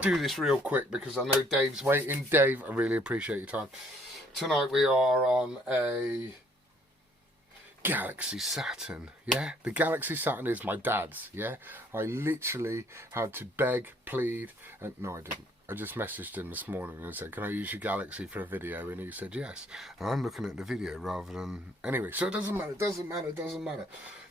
do this real quick because I know Dave's waiting. Dave, I really appreciate your time. Tonight we are on a Galaxy Saturn, yeah? The Galaxy Saturn is my dad's, yeah? I literally had to beg, plead, and no, I didn't. I just messaged him this morning and said, can I use your Galaxy for a video? And he said yes. And I'm looking at the video rather than... Anyway, so it doesn't matter.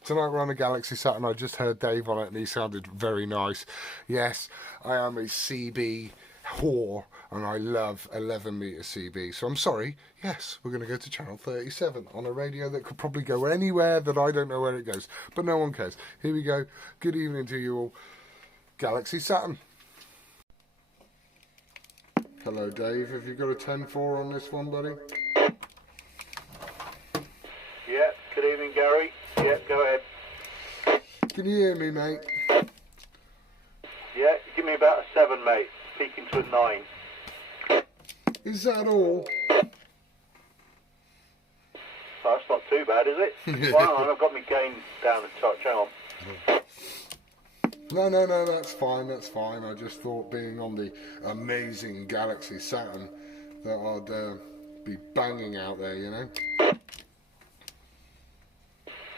Tonight we're on a Galaxy Saturn. I just heard Dave on it and he sounded very nice. Yes, I am a CB whore and I love 11 metre CB. So I'm sorry, yes, we're going to go to channel 37 on a radio that could probably go anywhere that I don't know where it goes. But no one cares. Here we go. Good evening to you all. Galaxy Saturn. Hello, Dave. Have you got a 10-4 on this one, buddy? Yeah, good evening, Gary. Yeah, go ahead. Can you hear me, mate? Yeah, give me about a 7, mate. Peaking to a 9. Is that all? Oh, that's not too bad, is it? Well, hang on, I've got my gain down a touch. Hang on. No, that's fine. I just thought being on the amazing Galaxy Saturn that I'd be banging out there, you know?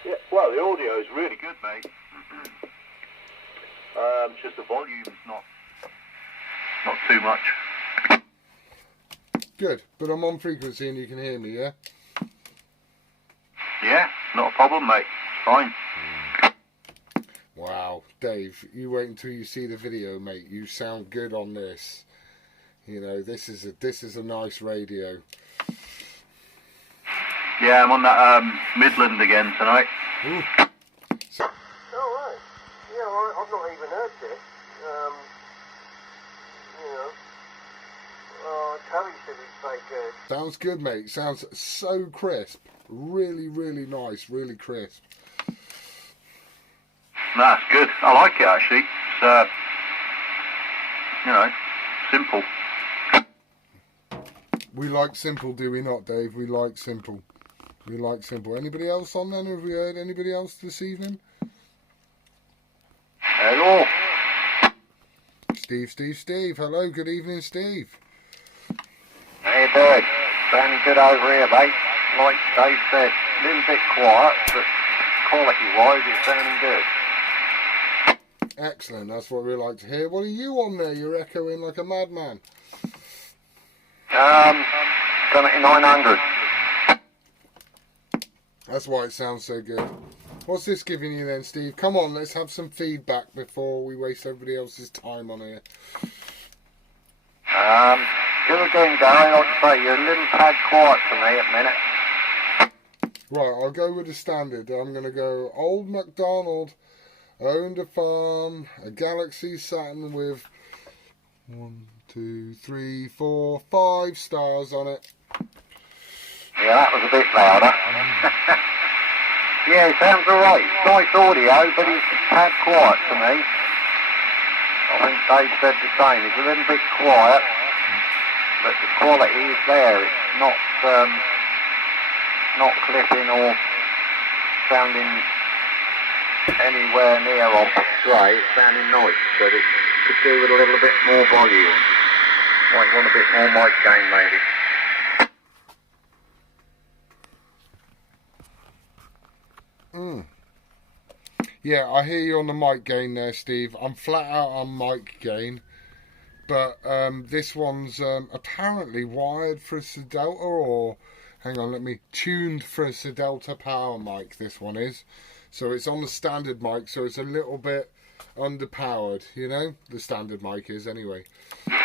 Yeah, well, the audio is really good, mate. Just the volume's not too much. Good, but I'm on frequency and you can hear me, yeah? Yeah, not a problem, mate. It's fine. Wow, Dave, you wait until you see the video, mate. You sound good on this. You know, this is a nice radio. Yeah, I'm on that Midland again tonight. Ooh. So, oh, right. Yeah, I've not even heard this. You know. Oh, Terry said it's very good. sounds good, mate. Sounds so crisp. Really, really nice. Really crisp. That's good. I like it, actually. It's, you know, simple. We like simple, do we not, Dave? We like simple. We like simple. Anybody else on then? Have we heard anybody else this evening? Hello. Steve. Hello, good evening, Steve. How you doing? Sounding good over here, mate. Like Dave said, a little bit quiet, but quality-wise, it's sounding good. Excellent, that's what we like to hear. What are you on there? You're echoing like a madman. 7900. That's why it sounds so good. What's this giving you then, Steve? Come on, let's have some feedback before we waste everybody else's time on here. Good again, Gary. Like I say, you're a little tad quiet for me at the minute. Right, I'll go with the standard. I'm going to go Old MacDonald owned a farm, a Galaxy Saturn with 1, 2, 3, 4, 5 stars on it. Yeah, that was a bit louder. Yeah, it sounds alright. Nice audio, but it's a tad quiet to me. I think Dave said the same. It's a little bit quiet, but the quality is there. It's not clipping or sounding anywhere near on straight. It's sounding nice, but it could do with a little bit more volume. Might want a bit more mic gain, maybe. Yeah, I hear you on the mic gain there, Steve. I'm flat out on mic gain, but this one's apparently wired for a Sedelta, or hang on, tuned for a Sedelta power mic. This one is, so it's on the standard mic, so it's a little bit underpowered. You know, the standard mic is anyway.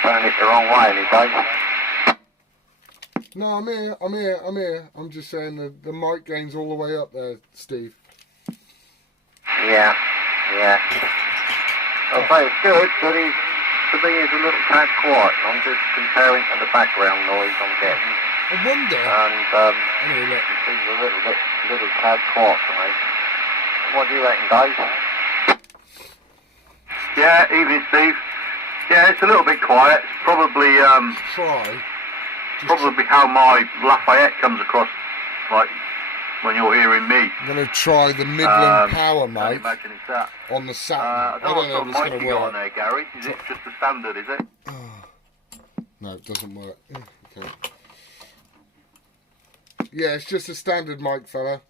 Found it the wrong way, any day. No, I'm here. I'm just saying the mic gain's all the way up there, Steve. Yeah. I'll say it's good, but to me it's a little tad quiet. I'm just comparing to the background noise I'm getting. I wonder. And anyway, look. it seems a little tad quiet for me. What do you reckon, Dave? Yeah, evening, Steve. Yeah, it's a little bit quiet. It's probably probably how my Lafayette comes across, like when you're hearing me. I'm going to try the Midland Power I mic imagine it's that. on the Saturn. I don't know if what it's sort of going mic to you got work. on there, Gary. Is it just the standard, is it? No, it doesn't work. Okay. Yeah, it's just a standard mic, fella.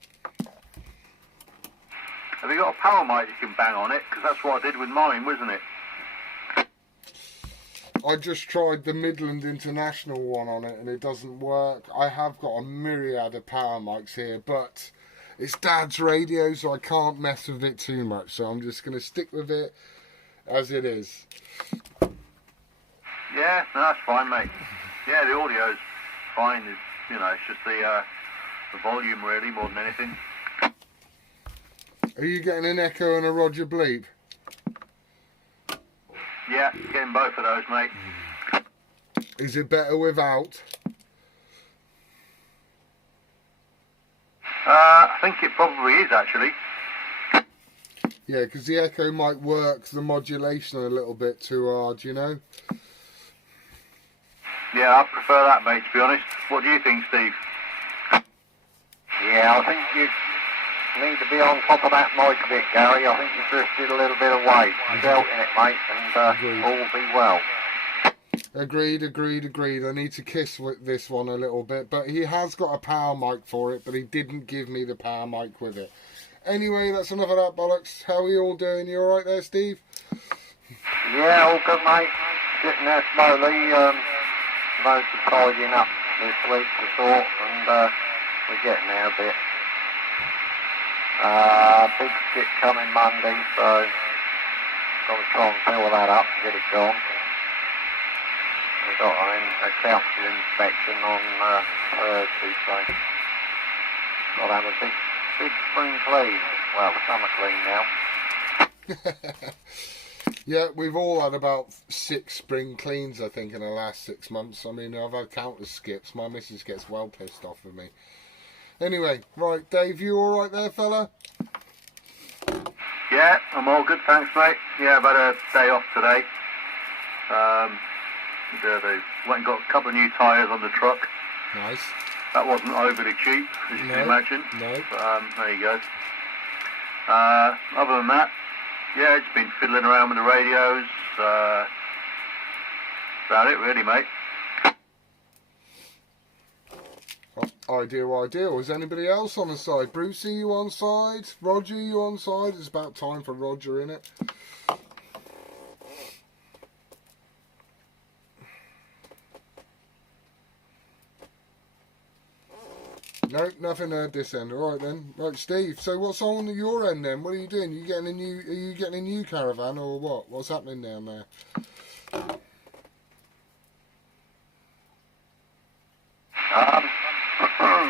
Have you got a power mic you can bang on it? Because that's what I did with mine, wasn't it? I just tried the Midland International one on it and it doesn't work. I have got a myriad of power mics here, but it's Dad's radio, so I can't mess with it too much. So I'm just going to stick with it as it is. Yeah, no, that's fine, mate. Yeah, the audio's fine. It's, you know, it's just the volume, really, more than anything. Are you getting an echo and a Roger bleep? Yeah, getting both of those, mate. Is it better without? I think it probably is, actually. Yeah, because the echo might work the modulation a little bit too hard, you know? Yeah, I prefer that, mate, to be honest. What do you think, Steve? Yeah, I think you need to be on top of that mic a bit, Gary. I think you drifted a little bit away. Belt in it, mate, and all will be well. Agreed. I need to kiss with this one a little bit, but he has got a power mic for it, but he didn't give me the power mic with it. Anyway, that's enough of that bollocks. How are you all doing? You alright there, Steve? Yeah, all good, mate. Getting there slowly. Loads of tidying up this week for sort, and we're getting there a bit. Big skip coming Monday, so got to try and fill that up and get it gone. We've got a council inspection on Thursday, so got to have a big spring clean. Well, summer clean now. Yeah, we've all had about 6 spring cleans, I think, in the last 6 months. I mean, I've had countless skips. My missus gets well pissed off with me. Anyway, right, Dave, you all right there, fella? Yeah, I'm all good, thanks, mate. Yeah, I've had a day off today. They went and got a couple of new tyres on the truck. Nice. That wasn't overly cheap, as you can imagine. No. But, there you go. Other than that, yeah, just been fiddling around with the radios. About it, really, mate. Ideal. Is anybody else on the side? Brucey, you on side? Roger, you on side? It's about time for Roger, innit? No, nothing at this end. All right then. Right, Steve. So what's on your end then? What are you doing? Are you getting a new caravan or what? What's happening down there?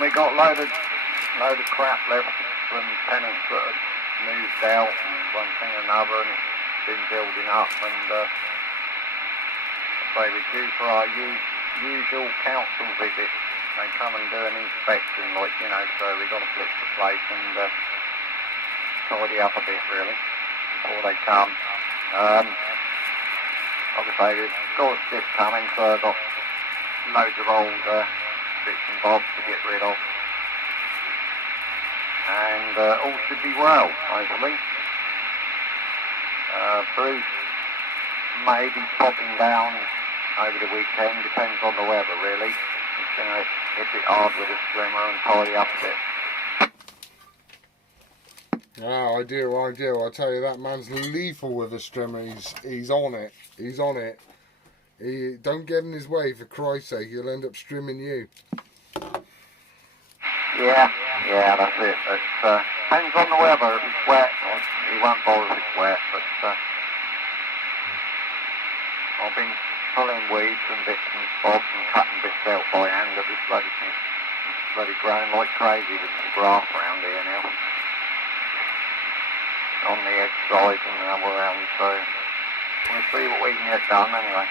We got load of crap left from tenants that have moved out and one thing or another, and it's been building up, and so we're due for our usual council visit. They come and do an inspection, like, you know, so we've got to flip the place and tidy up a bit, really, before they come. Like I say, we've got this coming, so I've got loads of old bits and bobs to get rid of. And all should be well, hopefully. Bruce may be popping down over the weekend, depends on the weather, really. He's going to hit it hard with a strimmer and tidy up a bit. Ah, ideal. I tell you, that man's lethal with a strimmer. He's on it. He don't get in his way, for Christ's sake. He'll end up strimming you. Yeah, that's it. It depends on the weather. If it's wet, he won't bother if it's wet, but I've been pulling weeds and bits and bobs and cutting bits out by hand. But it's bloody growing like crazy with the grass around here now. On the edge side and the other around, so we'll see what we can get done anyway.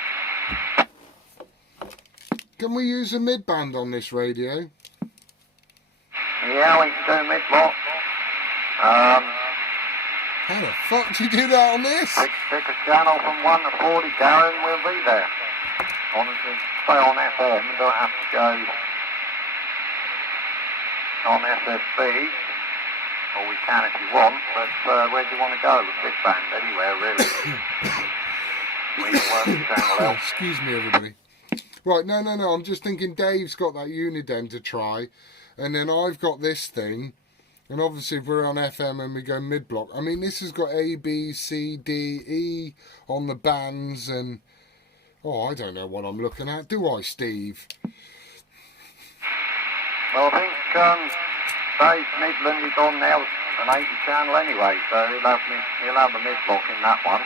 Can we use a mid-band on this radio? Yeah, we can do mid-block. How the fuck do you do that on this? Pick a channel from 1 to 40, Darren, we'll be there. Honestly, stay on FM and don't have to go on SSB. Or we can if you want, but where do you want to go? The big band, anywhere really. We can work Channel L. Excuse me, everybody. Right, no. I'm just thinking Dave's got that Uniden to try, and then I've got this thing, and obviously if we're on FM and we go mid-block. I mean, this has got A, B, C, D, E on the bands, and I don't know what I'm looking at, do I, Steve? Well, I think Dave Midland is on now an 80 channel anyway, so he'll have the mid-block in that one,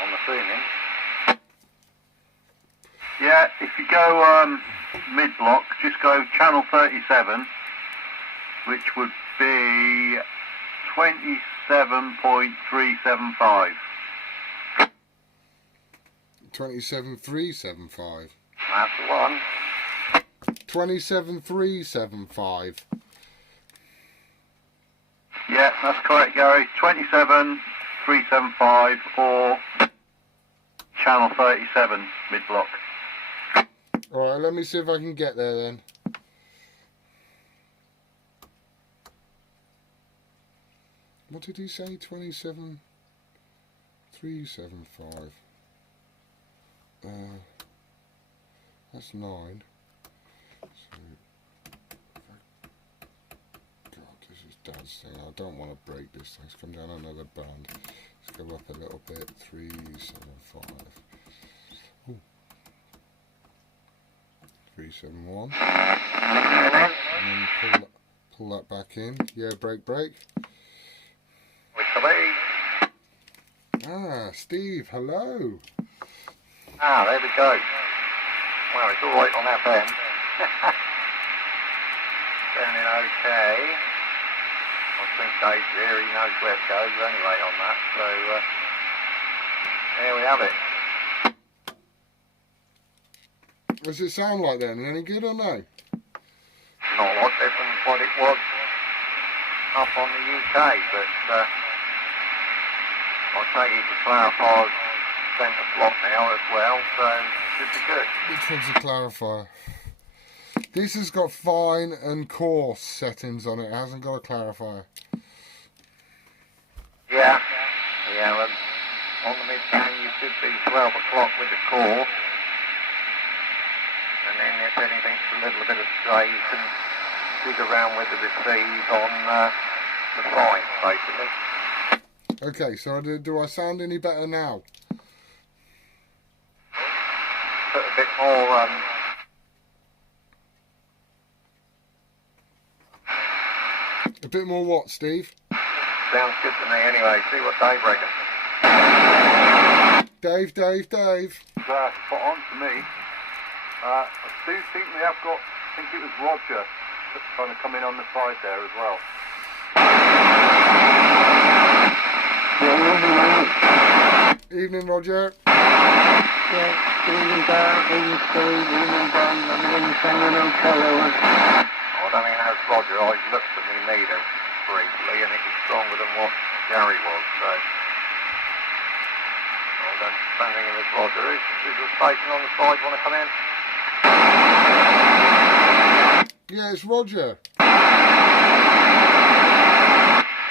I'm assuming. Yeah, if you go mid-block, just go channel 37, which would be 27.375. 27.375. That's the one. 27.375. Yeah, that's correct, Gary. 27.375 or channel 37 mid-block. Alright, let me see if I can get there then. What did he say? 27.375. That's 9. So, God, this is Dad's thing. I don't want to break this. Let's come down another band. Let's go up a little bit. 375. Ooh. 371. And then pull that back in. Yeah, break. Steve, hello. There we go. Well, it's all right on FM. Sounding okay. I think Dave's here, he knows where it goes anyway on that, so there we have it. Does it sound like then? Any good or no? Not a lot different than what it was up on the UK, but I'll take you to Clarifiers centre slot now as well, so should be good. Which one's a clarifier? This has got fine and coarse settings on it. It hasn't got a clarifier. Yeah, well, on the mid-band you should be 12 o'clock with the core. And then if anything's a little bit astray, you can dig around with the receive on the fine, basically. Okay, so do I sound any better now? Put a bit more, A bit more what, Steve? sounds good to me anyway. See what Dave reckons. Dave. Spot on to me. I do think we have got, I think it was Roger that's trying to come in on the side there as well. Evening, Roger. Yes, evening, Darren, evening, Steve, evening, Don, evening, sounding okay, over. I don't think that's Roger. I looked at me meter briefly and it was stronger than what Gary was, so I don't think it was Roger. Is the station on the side want to come in? Yeah, it's Roger.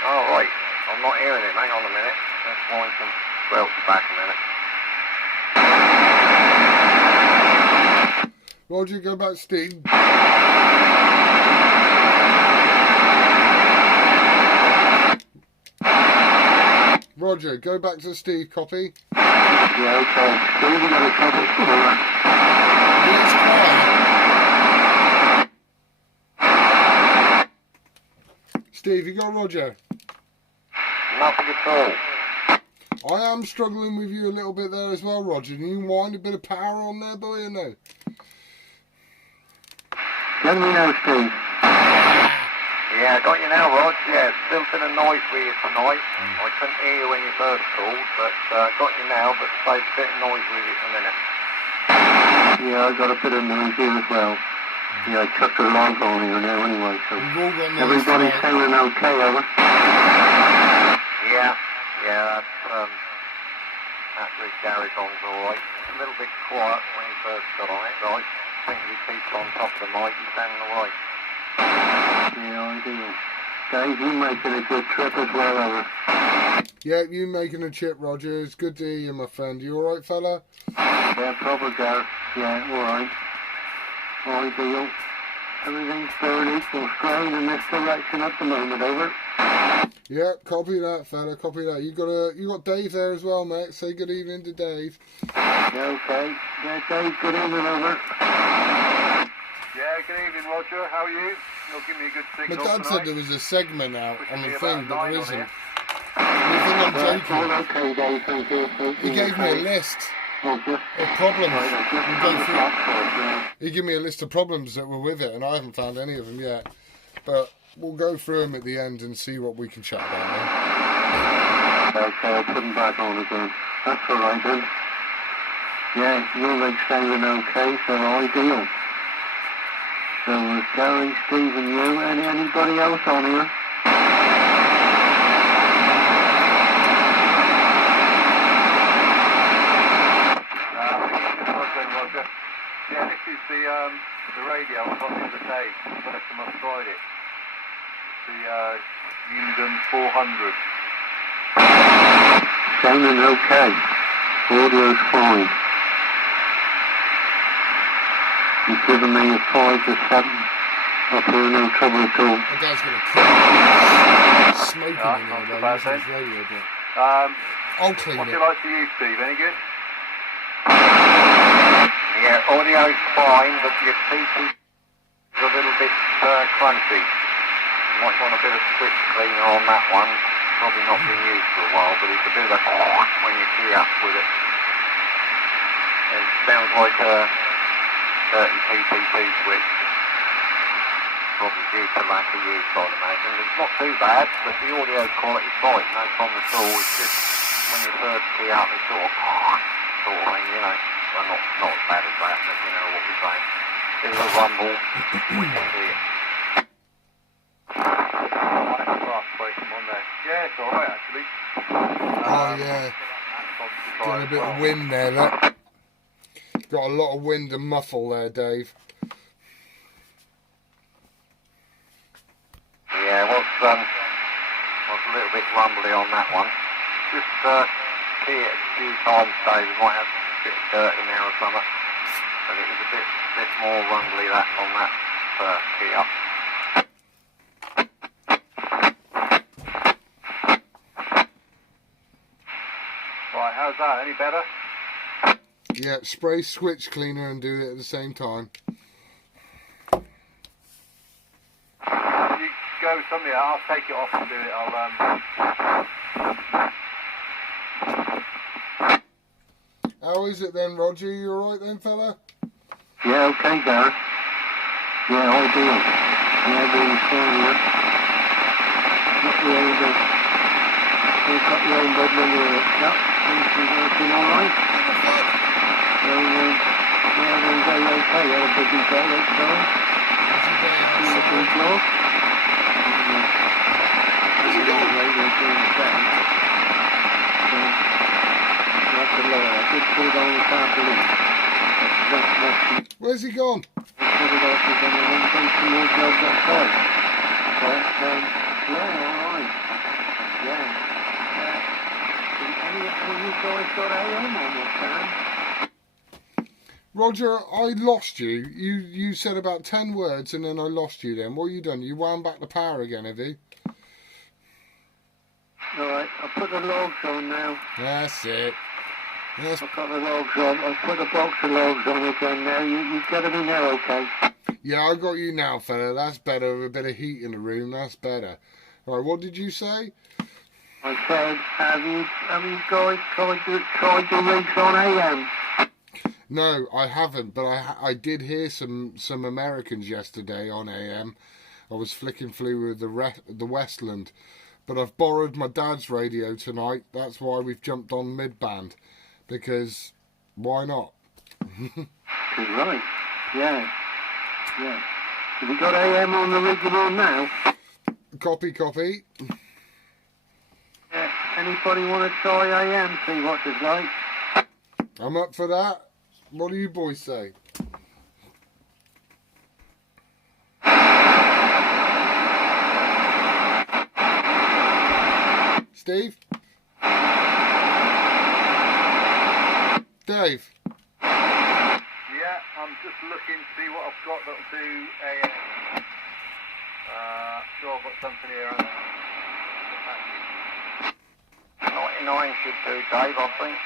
Oh, right. I'm not hearing it. Hang on a minute. Let's wind some belts back a minute. Roger, go back, Steve. Roger, go back to Steve, copy. Yeah, okay. Steve, you got a trouble? Yes, quiet. Steve, you got Roger? Nothing at all. I am struggling with you a little bit there as well, Roger. Can you wind a bit of power on there, boy, or no? Let me know, Steve. Yeah, I got you now, Rod. Yeah, still been a noise with you tonight. I couldn't hear you when you first called, but got you now, but there's a bit of noise with you in a minute. Yeah, I got a bit of noise here as well. Yeah, I chucked a log on here now anyway, so We've all got noise everybody's tonight. sounding okay, over. Yeah, that Rick Garrigon's alright. A little bit quiet when you first got on it, but I think he keeps on top of the mic, he's sounding alright. Yeah, ideal. Dave, you making a good trip as well, over. Yeah, you making a trip, Roger. It's good to hear you, my friend. You alright, fella? Yeah, proper, Gareth. Yeah, alright. Ideal. Everything's fairly equal strain in this direction at the moment, over. Yeah, copy that, fella. Copy that. You got Dave there as well, mate. Say good evening to Dave. Yeah, okay. Yeah, Dave, good evening, over. Yeah, good evening, Roger. How are you? You'll give me a good My signal dad tonight. said there was a segment out on the thing, but there isn't. Here. You think I'm All joking? okay, Dave, thank you. He gave me a list Oh, just... of problems. Right, I just We'll go through. yeah. He gave me a list of problems that were with it, and I haven't found any of them yet. But we'll go through them at the end and see what we can chat about. Okay, I'll put them back on again. That's all right then. Yeah, your leg's sounding okay, so ideal. So Gary, Steve and you, and anybody else on here? Roger. Yeah, this is the radio I got the other day. I don't know if you must tried it. The Union 400. Sounding okay. Audio's fine. You've given me a 5 to 7. Up here, no trouble at all. My dad's gonna kill me. Smoking in not there so while bad using his radio, but I'll clean What's it. it like for you, Steve? Any good? Yeah, audio's fine, but your PC is a little bit crunchy. You might want a bit of switch cleaner on that one. Probably not been used for a while, but it's a bit of a when you key up with it. It sounds like a 30 PPP switch. Probably due to lack of use, I'd imagine. It's not too bad, but the audio quality's fine, no problem at all. It's just when you first key up, it's sort of thing, you know. Well, not as bad as that, but you know what we're saying. Bit of a rumble when you see it. Yeah, it's alright actually. Oh yeah, got a bit of wind there. Look, got a lot of wind and muffle there, Dave. Yeah, was a little bit rumbly on that one. Just key it a few times, Dave. We might have a bit of dirt in there or something. But it was a bit more rumbly that on that first key up. Right, how's that? Any better? Yeah, spray switch cleaner and do it at the same time. You go with somebody else, I'll take it off and do it. How is it then, Roger? You alright then, fella? Yeah, okay, Gareth. Yeah, ideal. Yeah, everything's fine, yeah. You've got your own bed when you're up. Everything's working alright. So, yeah, everything's going okay. You had a busy day, that's fine. Good job. I just put it on this afternoon. Where's he gone? Put it off again and then do some more jobs outside. But, yeah, alright. Yeah. Any you guys got AM on this time? Roger, I lost you. You said about 10 words and then I lost you then. What have you done? You wound back the power again, have you? Alright, I'll put the logs on now. That's it. That's... I've got the logs on. I'll put the box of logs on again now. You get them in there, okay? Yeah, I got you now, fella. That's better. With a bit of heat in the room, that's better. Right, what did you say? I said, have you guys tried your rigs on AM? No, I haven't, but I did hear some Americans yesterday on AM. I was flicking through with the Westland, but I've borrowed my dad's radio tonight. That's why we've jumped on mid-band, because why not? Right, yeah. Have you got AM on the rig you're on now? Copy. Yeah. Anybody want to try AM, see what it's like? I'm up for that. What do you boys say? Steve? Dave? Yeah, I'm just looking to see what I've got that'll do AM. Sure, I've got something here. 99 should do, Dave, I think.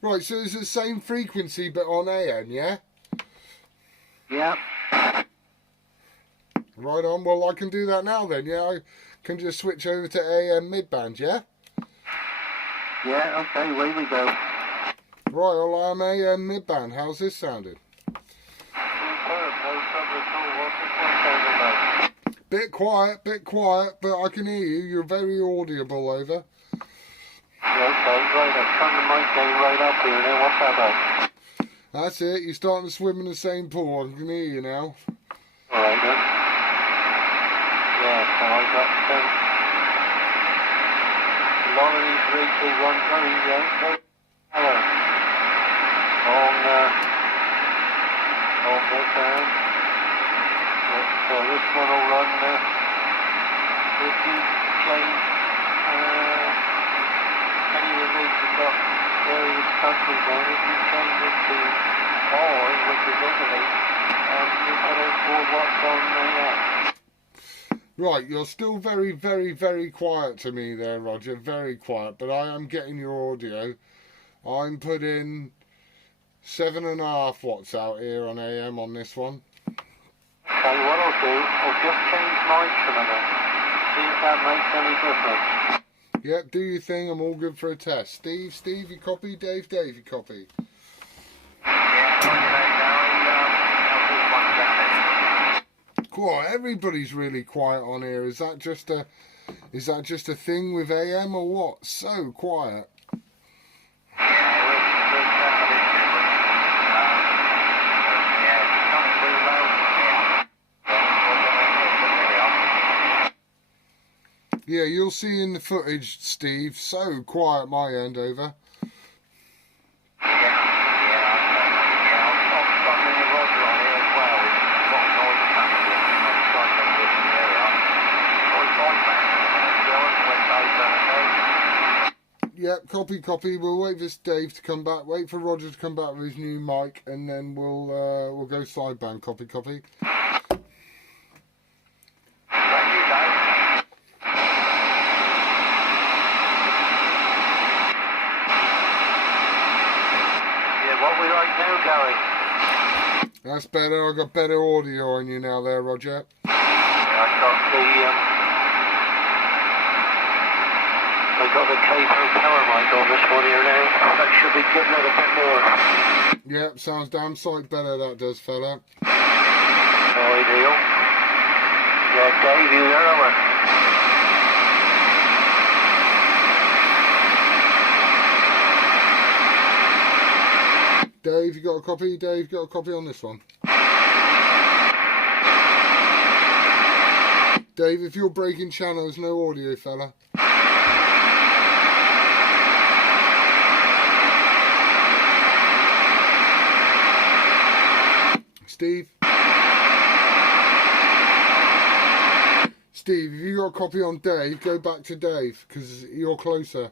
Right, so it's the same frequency but on AM, yeah? Yeah. Right on, well I can do that now then, yeah? I can just switch over to AM midband, yeah? Yeah, okay, away we go. Right, well I'm AM midband, how's this sounding? Superb, no trouble at all. What's this one sounding like? Bit quiet, but I can hear you, you're very audible over. Yeah, okay, right, I've turned the mic down right up here now. What's that about? That's it, you're starting to swim in the same pool, I can hear you now. Alright then. Yeah, so I got a lot of these rigs they run very power on this end. So this one will run if you change any of the rigs have got various countries on, if you change it to R, which is Italy, you put in 4 watts on Right, you're still very quiet to me there, Roger, very quiet, but I am getting your audio. I'm putting 7.5 watts out here on AM on this one. Okay, what I'll do, I'll just change mics a minute, see if that makes any difference. Yep, do your thing, I'm all good for a test. Steve, you copy? Dave, you copy? Quiet, everybody's really quiet on here. Is that just a thing with AM or what? So quiet. Yeah, you'll see in the footage, Steve, so quiet my end over. Yep, copy. We'll wait for Dave to come back. Wait for Roger to come back with his new mic, and then we'll go sideband. Copy. That's better. I got better audio on you now, there, Roger. I got the capo power mic on this one here now. That should be getting it a bit more. Yep, sounds damn sight better, that does, fella. Ideal. Yeah, Dave, you there, over? Dave, you got a copy? Dave, got a copy on this one? Dave, if you're breaking channels, no audio, fella. Steve, if you got a copy on Dave, go back to Dave, because you're closer.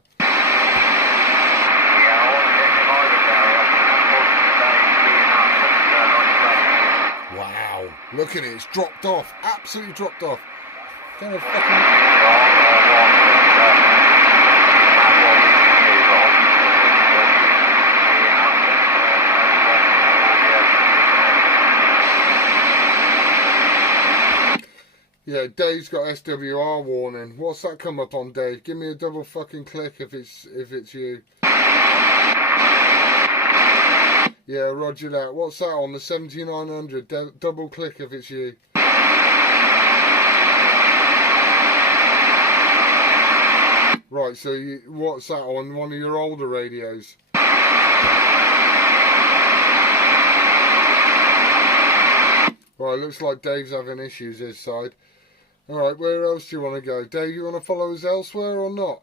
Wow, look at it, it's dropped off, absolutely dropped off. Kind of Yeah, Dave's got SWR warning. What's that come up on, Dave? Give me a double fucking click if it's you. Yeah, roger that. What's that on the 7900? Double click if it's you. Right, so what's that on one of your older radios? Right, looks like Dave's having issues his side. Alright, where else do you want to go? Dave, you want to follow us elsewhere or not?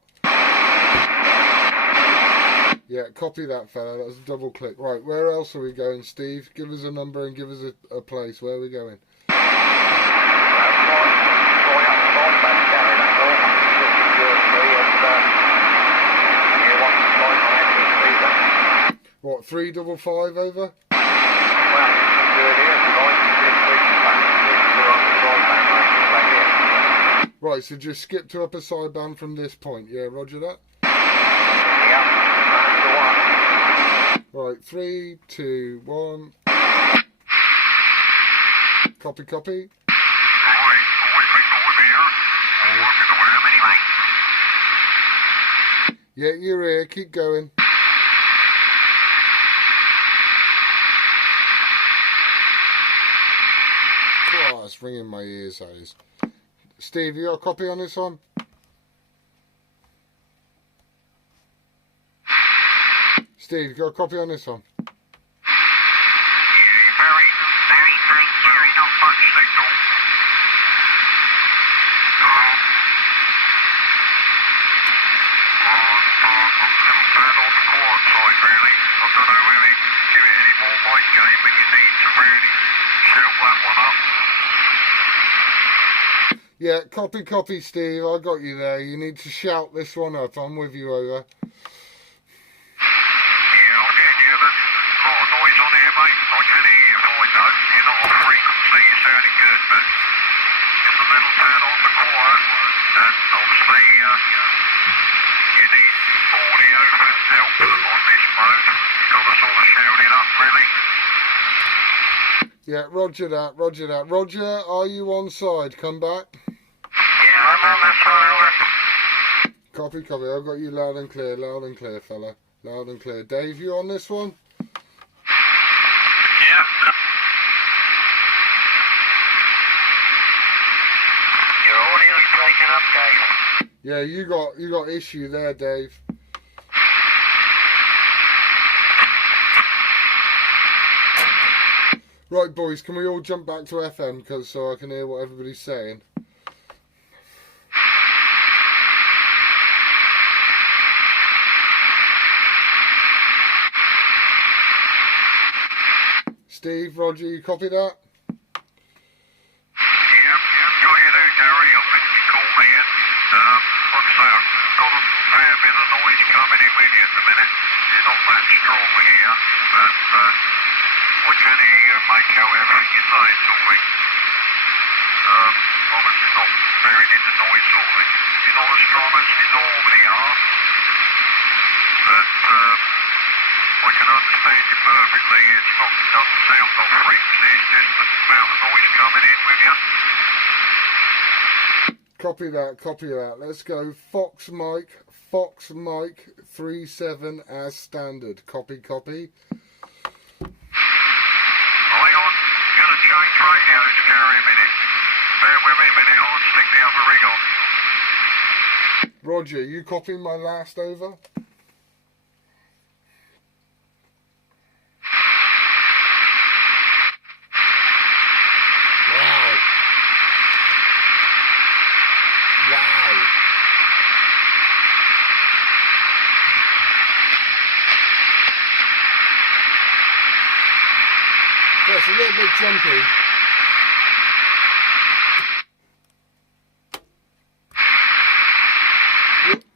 Yeah, copy that, fella. That was a double click. Right, where else are we going, Steve? Give us a number and give us a place. Where are we going? What, 355 over? Well, good here, Right, so just skip to upper sideband from this point. Yeah, roger that. Yeah, Right, 3, 2, 1. Copy, copy. Yeah, you're here. Keep going. Oh, it's ringing my ears, that is. Steve, you got a copy on this one? Steve, you got a copy on this one? Yeah, copy, copy, Steve. I got you there. You need to shout this one up. I'm with you, over. Yeah, roger that, roger that. Roger, are you on side? Come back. Yeah, I'm on the side. Copy, copy. I've got you loud and clear, fella. Loud and clear. Dave, you on this one? Yeah. Your audio's breaking up, Dave. Yeah, you got issue there, Dave. Right, boys, can we all jump back to FM so I can hear what everybody's saying? Steve, Roger, you copy that? Copy that. Let's go Fox Mike 37 as standard. Copy. Hang on, gonna change radio to carry a minute. Bear with me a minute, I'll stick the other rig on. Roger, you copying my last over? It's a little bit jumpy.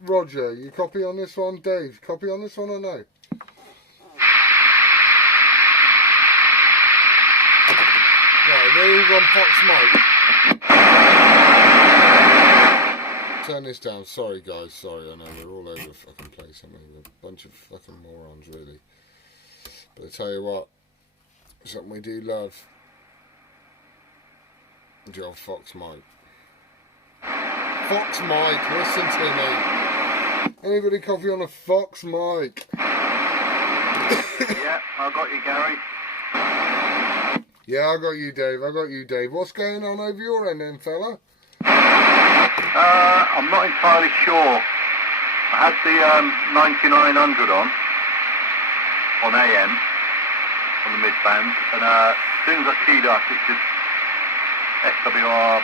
Roger, you copy on this one? Dave, copy on this one or no? Right, there you go, Fox Mike. Turn this down. Sorry, guys. Sorry, I know we're all over the fucking place. I mean, we're a bunch of fucking morons, really. But I tell you what. Something we do love. The old Fox Mike. Fox Mike, listen to me. Anybody copy on a Fox Mike? Yeah, I got you, Gary. Yeah, I got you, Dave. What's going on over your end then, fella? I'm not entirely sure. I had the 9900 on AM. On the mid-band, and as soon as I keyed up, it just SWR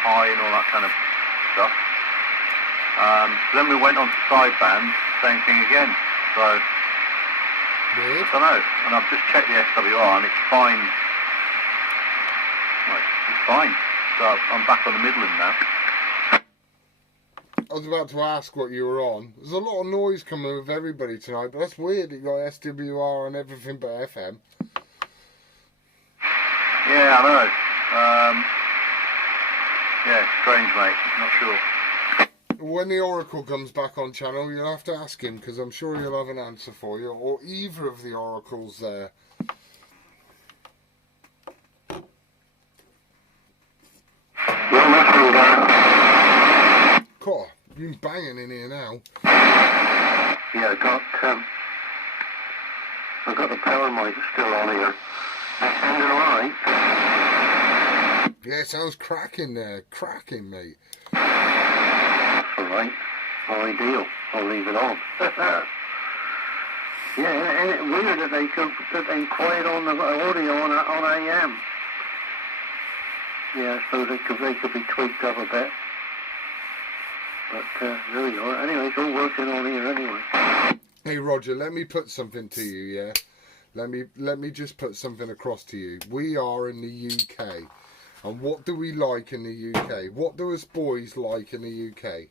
high and all that kind of stuff. Then we went on to sideband, same thing again. So, Weird. I don't know, and I've just checked the SWR and it's fine. Right, it's fine. So I'm back on the Midland now. I was about to ask what you were on. There's a lot of noise coming with everybody tonight, but that's weird. You got SWR and everything but FM. Yeah, I know. Yeah, strange, mate. Not sure. When the Oracle comes back on channel, you'll have to ask him, because I'm sure he'll have an answer for you, or either of the Oracles there. God, you're banging in here now. Yeah, I got the power mic still on here. That sounded alright. Yeah, it sounds cracking there. Cracking, mate. That's alright. Ideal. I'll leave it on. Yeah, and it's weird that they quiet on the audio on AM. Yeah, I suppose they could be tweaked up a bit. But there we are. Anyway, it's all working on here anyway. Hey Roger, let me put something to you, yeah? Let me just put something across to you. We are in the UK. And what do we like in the UK? What do us boys like in the UK?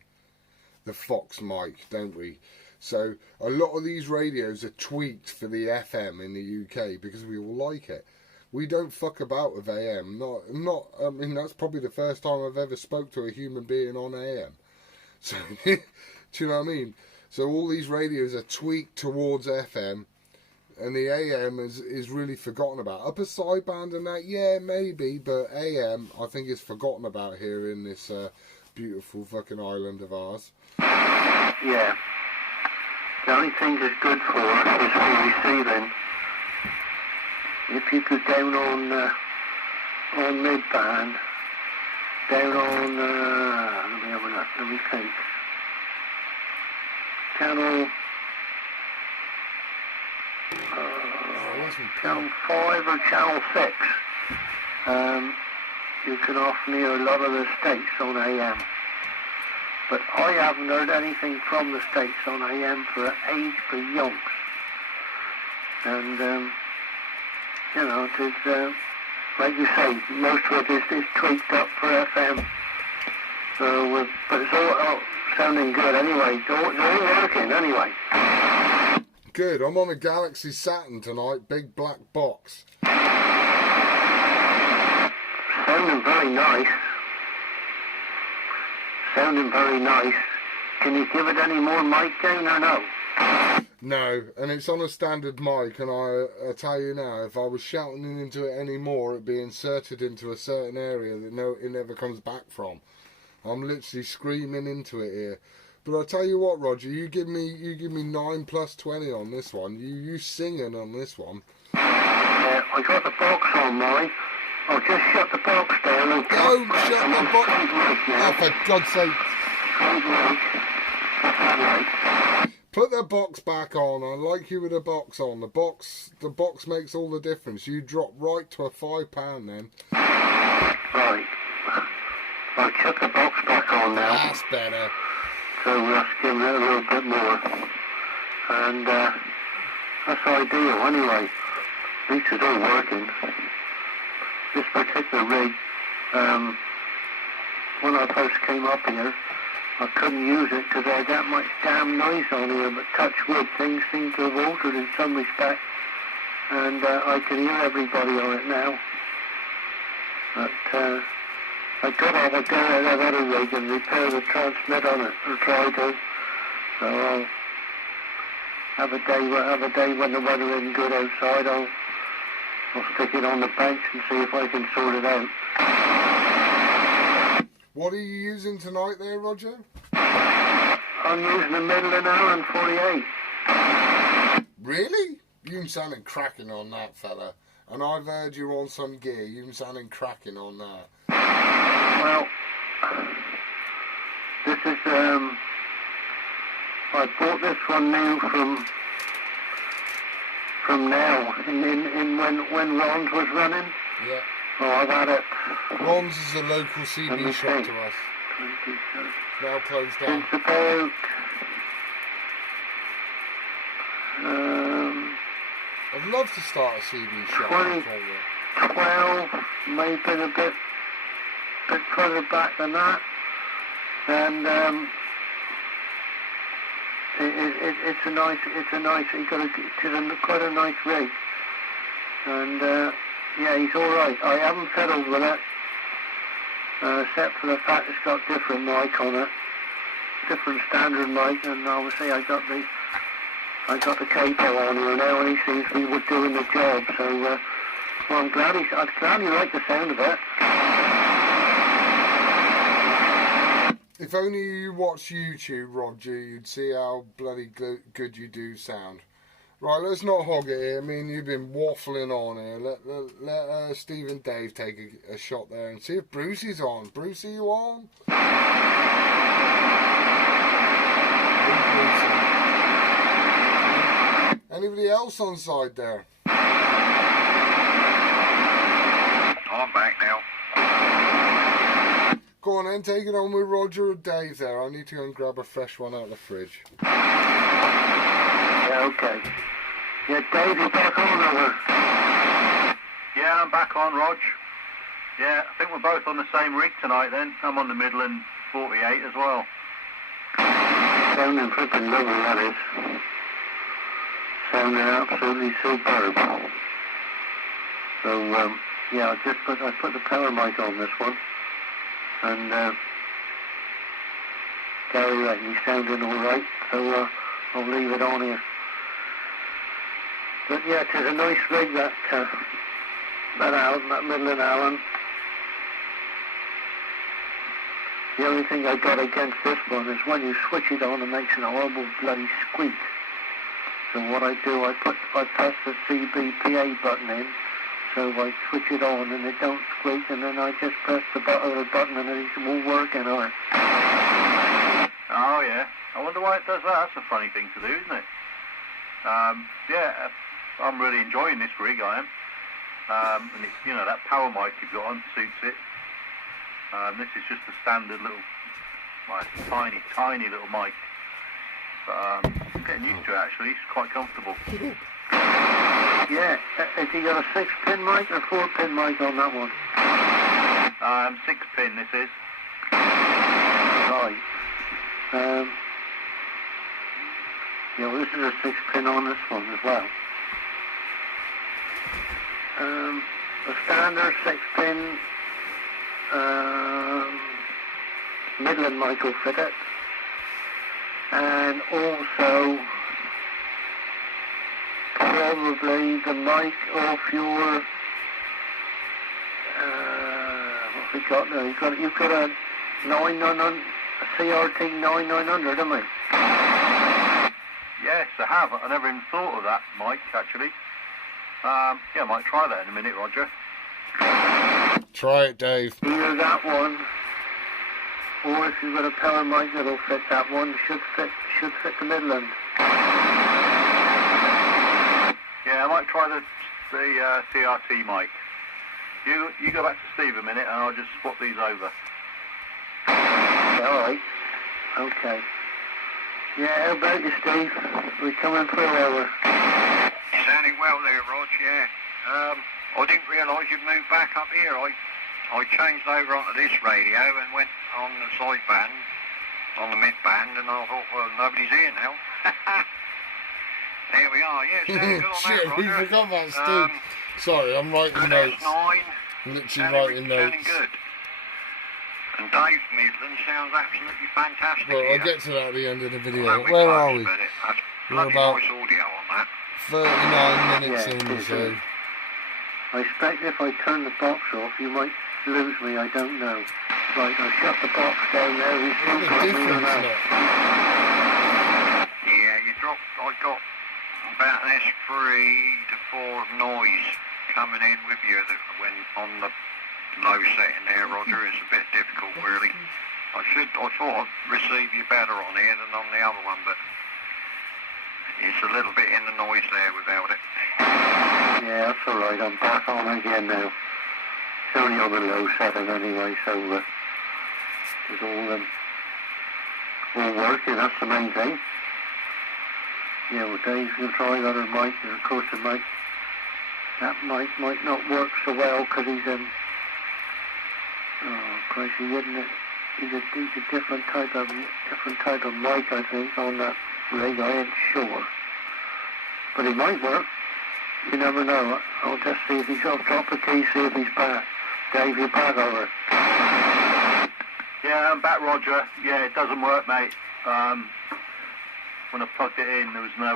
The Fox mic, don't we? So a lot of these radios are tweaked for the FM in the UK because we all like it. We don't fuck about with AM. I mean, that's probably the first time I've ever spoke to a human being on AM. So, do you know what I mean? So all these radios are tweaked towards FM, and the AM is really forgotten about. Upper sideband and that, yeah, maybe, but AM, I think, is forgotten about here in this beautiful fucking island of ours. Yeah. The only thing that's good for us is for receiving. If you go down on mid-band, down on, let me think. Channel 5 or Channel 6, you can often hear a lot of the states on AM. But I haven't heard anything from the states on AM for age for yonks. And, you know, it is, like you say, most of it is tweaked up for FM. So, but it's all sounding good anyway. It's all working anyway. Good. I'm on a Galaxy Saturn tonight. Big black box. Sounding very nice. Sounding very nice. Can you give it any more mic gain or no? No, and it's on a standard mic, and I tell you now, if I was shouting into it any more, it'd be inserted into a certain area that it never comes back from. I'm literally screaming into it here. But I tell you what, Roger, you give me 9 plus 20 on this one. You singing on this one. Yeah, I got the box on mine. I'll just shut the box down and don't shut the box. Oh, for God's sake! Put the box back on. I like you with the box on. The box makes all the difference. You drop right to a £5 then. Right. I'll shut the box back on now. That's better. So let's give it a little bit more. And that's ideal anyway. At least it's all working. This particular rig, when I first came up here, I couldn't use it because I had that much damn noise on here, but touch wood, things seem to have altered in some respect, and I can hear everybody on it now. But I could have a go at that other rig and repair the transmit on it, or try to. So I'll have a day when the weather isn't good outside. I'll stick it on the bench and see if I can sort it out. What are you using tonight there, Roger? I'm using the middle an hour and 48. Really? You sounding cracking on that, fella. And I've heard you on some gear. You sounding cracking on that. Well, this is, I bought this one new from now, in when Ron's was running. Yeah. Oh, I've had it. Ron's is a local CB shop to us. Now closed down. Since about, I'd love to start a CB shop. 2012, maybe a bit further back than that. And It's a nice. He got quite a nice rig, and yeah, he's all right. I haven't fiddled with it, except for the fact it's got different mic on it, different standard mic, and obviously I got the capo on here now, and he seems to be doing the job. So, well, I'm glad he liked the sound of it. If only you watch YouTube, Roger, you'd see how bloody good you do sound. Right, let's not hog it here. I mean, you've been waffling on here. Let Steve and Dave take a shot there and see if Brucey's on. Brucey, you on? Anybody else on side there? I'm back now. Go on then, take it on with Roger or Dave there. I need to go and grab a fresh one out of the fridge. Yeah, okay. Yeah, Dave, you back on over? Yeah, I'm back on, Rog. Yeah, I think we're both on the same rig tonight then. I'm on the Midland 48 as well. Sounding flipping lovely, that is. Sounding absolutely superb. So, yeah, I put the power mic on this one. And Gary reckon he's sounding all right, so I'll leave it on here. But yeah, it's a nice rig, that Midland Allen. The only thing I got against this one is when you switch it on, it makes an horrible bloody squeak. So what I do, I press the CBPA button in. So I switch it on and it don't squeak, and then I just press the button and it won't work anymore. Oh yeah, I wonder why it does that. That's a funny thing to do, isn't it? Yeah, I'm really enjoying this rig, I am. And it's, you know, that power mic you've got on suits it. This is just a standard little, like, tiny little mic. But I'm getting used to it actually. It's quite comfortable. Yeah, has he got a 6-pin mic or 4-pin mic on that one? 6-pin this is. Right. Yeah, well, this is a 6-pin on this one as well. A standard 6-pin Midland mic will fit it. And also probably the mic off your what we got now? You've got a 9900, a CRT 9900, haven't we? Yes, I have. I never even thought of that mic actually. Yeah, I might try that in a minute, Roger. Try it, Dave. Either that one, or if you've got a power mic that'll fit that one, should fit the Midland. Yeah, I might try the CRT mic. You go back to Steve a minute and I'll just swap these over. Yeah, alright. Okay. Yeah, how about you, Steve? We're coming through over. Sounding well there, Rog, yeah. I didn't realise you'd moved back up here. I changed over onto this radio and went on the side band, on the mid band, and I thought, well, nobody's here now. There we are, yeah, sounding good on Shit, that, we Roger. forgot about Steve. Sorry, I'm writing Good notes. S9. Literally writing notes. Sounding good. And Dave Midland sounds absolutely fantastic. Well, here. I'll get to that at the end of the video. Well, Where are we? That's We're bloody about nice audio on that. 39 minutes Yeah, in, it's so... I expect if I turn the box off, you might lose me, I don't know. Right, I'll shut the box down there. He's still What a got me on difference that. now. Yeah, I got about an S3 to 4 of noise coming in with you when on the low setting there, Roger. It's a bit difficult, really. I thought I'd receive you better on here than on the other one, but it's a little bit in the noise there without it. Yeah, that's alright. I'm back on again now. It's only on the low setting anyway, so it's all working. That's the main thing. Yeah, well, Dave's going to try that other mic, and of course that mic might not work so well because he's in. Oh, Christ, he's a different type of mic, I think, on that rig, I ain't sure. But it might work. You never know. I'll just see if he's off, drop the key, see if he's back. Dave, you back over. Yeah, I'm back, Roger. Yeah, it doesn't work, mate. When I plugged it in, there was no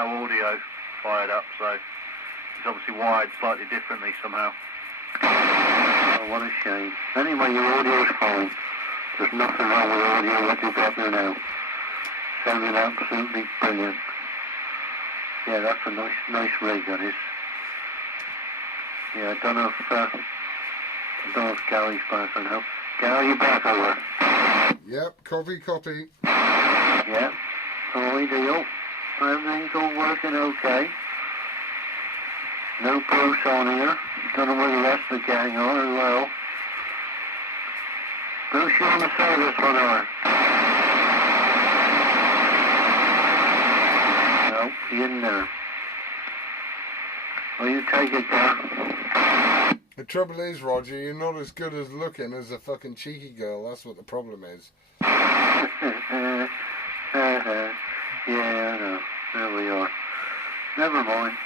audio fired up, so it's obviously wired slightly differently somehow. Oh, what a shame. Anyway, your audio's fine. There's nothing wrong with audio, what you've got there now. Sounding absolutely brilliant. Yeah, that's a nice rig, that is. Yeah, I don't know if Gary's back or not. Gary, you back over? Yep, copy. Yep. All deal. Everything's all working okay. No Bruce on here. Don't know where the rest of the gang are as well. Bruce, you on the service one hour? No, he in there. Well, you take it, Gar. The trouble is, Roger, you're not as good as looking as a fucking cheeky girl. That's what the problem is. Yeah, I know. There we are. Never mind.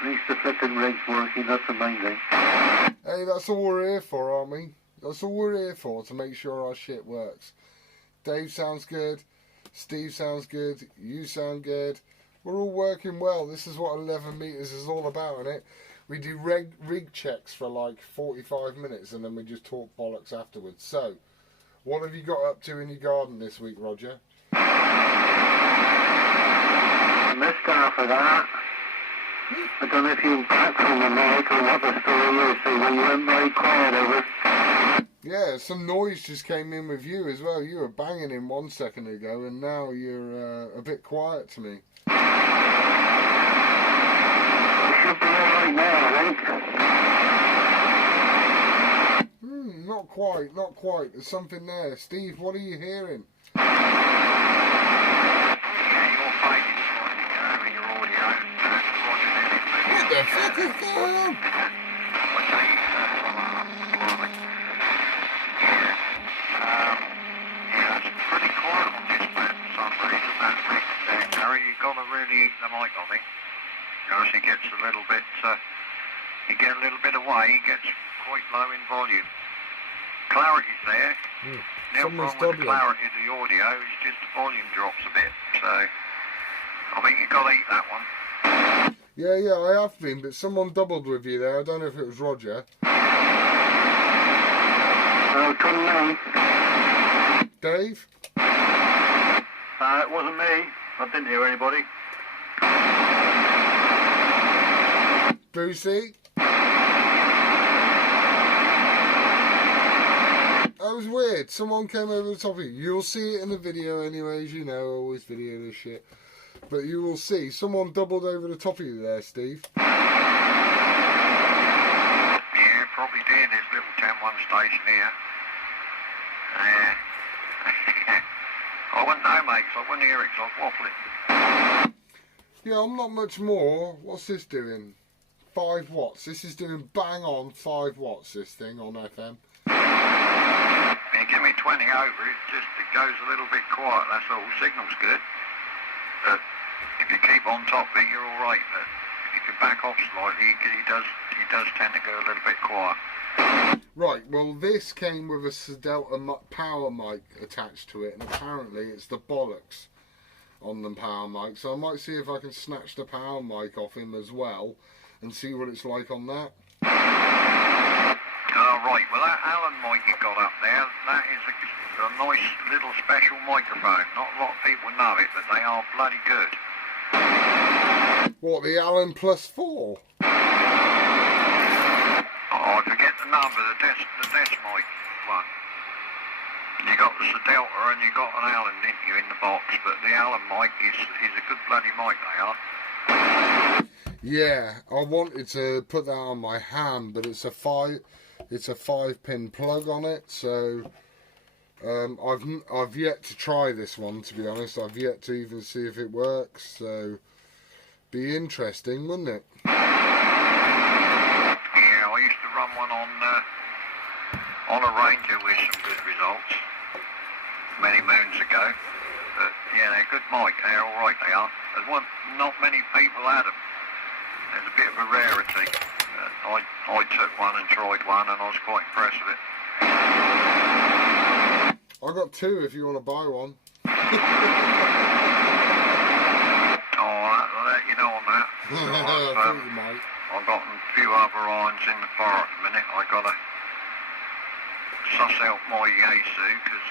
At least the flipping rig's working, that's the main thing. Hey, that's all we're here for, aren't we? That's all we're here for, to make sure our shit works. Dave sounds good. Steve sounds good. You sound good. We're all working well. This is what 11 meters is all about, innit? We do rig checks for like 45 minutes and then we just talk bollocks afterwards. So, what have you got up to in your garden this week, Roger? I missed half of that. I don't know if you're back from the mic or what the story is, so you went very quiet over. Yeah, some noise just came in with you as well. You were banging in 1 second ago and now you're a bit quiet to me. You should be alright now, I think. Not quite. There's something there. Steve, what are you hearing? What the fuck is going on? Pretty quiet on this bit for some reason, that rig there, Gary. You've got to really eat the mic, I think. Because he gets a little bit, you get a little bit away, he gets quite low in volume. Clarity's there. No problem with the clarity of the audio, it's just the volume drops a bit. So, I think you've got to eat that one. Yeah, I have been, but someone doubled with you there. I don't know if it was Roger. No, couldn't me. Dave? It wasn't me. I didn't hear anybody. Brucey? That was weird. Someone came over the top of you. You'll see it in the video anyways. You know, I always video this shit. But you will see. Someone doubled over the top of you there, Steve. Yeah, probably did. This little 10-1 station here. I wouldn't know, mate, because I wouldn't hear it, because I was waffling. Yeah, I'm not much more. What's this doing? 5 watts. This is doing bang on 5 watts, this thing on FM. Yeah, give me 20 over, it goes a little bit quiet, that's all. Signal's good. But if you keep on top of it, you're alright. But if you back off slightly, he does tend to go a little bit quiet. Right, well this came with a Delta power mic attached to it, and apparently it's the bollocks on the power mic, so I might see if I can snatch the power mic off him as well and see what it's like on that. Right, well that Allen mic you got up there, that is a nice little special microphone. Not a lot of people know it, but they are bloody good. What, the Allen Plus 4? I forget the number, the desk mic one. You got the Delta and you got an Allen, didn't you, in the box? But the Allen mic is a good bloody mic, they are. Yeah, I wanted to put that on my hand, but it's a 5-pin plug on it, so I've yet to try this one, to be honest. I've yet to even see if it works, so be interesting, wouldn't it? Yeah, I used to run one on a Ranger with some good results many moons ago. But yeah, they're good mic. They're all right. They are. There's not many people had them. There's a bit of a rarity. I took one and tried one, and I was quite impressed with it. I got two if you want to buy one. Alright, I'll let you know on that. I've got a few other irons in the fire at the minute. I got to suss out my Yaesu because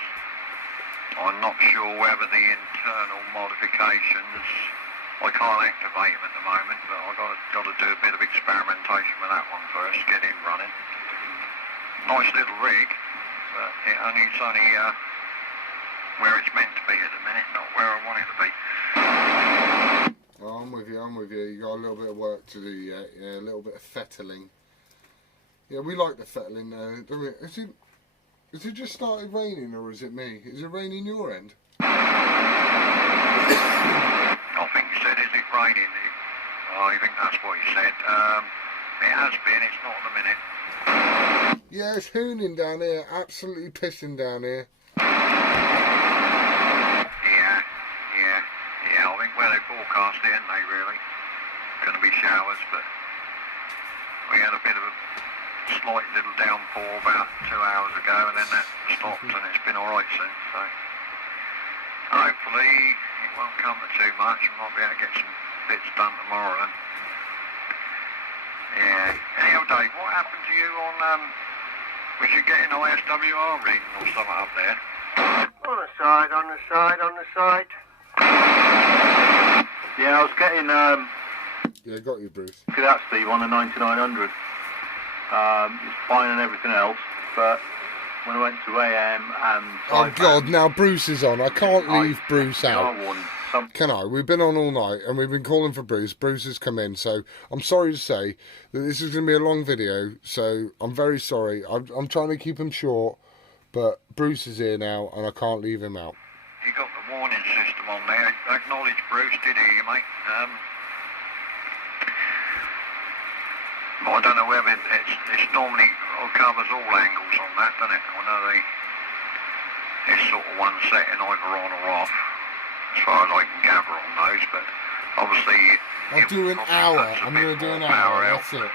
I'm not sure whether the internal modifications, I can't activate them at the moment, but I've got to do a bit of experimentation with that one first, get him running. Nice little rig, but it's only where it's meant to be at the minute, not where I want it to be. Oh, I'm with you. You got a little bit of work to do yet. Yeah, a little bit of fettling. Yeah, we like the fettling now, don't we? Has it just started raining, or is it me? Is it raining your end? I think you said, is it raining? I think that's what you said. It has been, it's not at the minute. Yeah, it's hooning down here, absolutely pissing down here. Yeah, I think where they forecast it, ain't they, really? Going to be showers, but we had a bit of a slight little downpour about 2 hours ago, and then that stopped, and it's been alright since, so hopefully it won't come to too much. We might be able to get some bits done tomorrow then. Yeah. Anyhow, Dave, what happened to you on, was you getting ISWR reading or something up there? On the side. Yeah, I was getting, Yeah, got you, Bruce. look at that, Steve, on the 9900. It's fine and everything else, but when I went to AM and... Oh, God, now Bruce is on. I can't leave Bruce out. Can I? We've been on all night, and we've been calling for Bruce. Bruce has come in, so I'm sorry to say that this is going to be a long video, so I'm very sorry. I'm trying to keep him short, but Bruce is here now, and I can't leave him out. You got the warning system on there. Acknowledge Bruce did hear you, mate. But I don't know whether it's normally covers all angles on that, doesn't it? I know it's sort of one setting either on or off, as far as I can gather on those, but obviously... I'll do an hour. I'm going to do an hour. That's it.